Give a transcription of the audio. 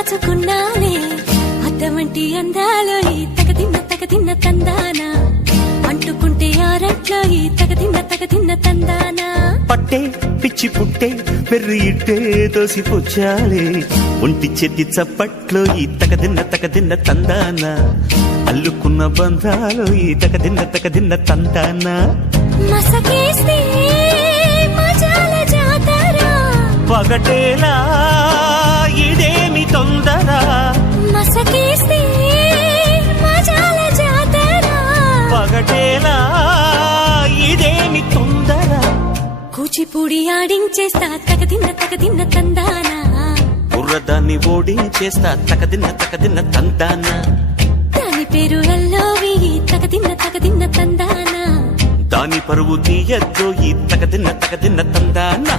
దాచుకున్నాలే అద్దమంటి అందాలో ఈ తగదిన్న తందానా అంటుకుంటే ఆరట్లో ఈ తగదిన్న తందానా పట్టే పిచ్చి పుట్టే పెర్రి ఇట్టే దోసిపుచ్చాలే ఒంటి చెట్టి చప్పట్లో ఈ తగదిన్న తందానా అల్లుకున్న బంధాలు ఈ తగదిన్న తందానా మసకేస్తే మజాల జాతర పగటేలా ఇదేమి తొందర మసకేస్తే మజాల జాతర పగటేలా ఇదేమి తొందర కూచిపూడి ఆడించేస్తా తగదిన్న తందానా బుర్రదాన్ని ఓడించేస్తా తగదిన్న తందానా దాని పేరు ఎల్లోవి తగదిన్న తందానా దాని పరువు తీయద్దు ఈ తగదిన్న తందానా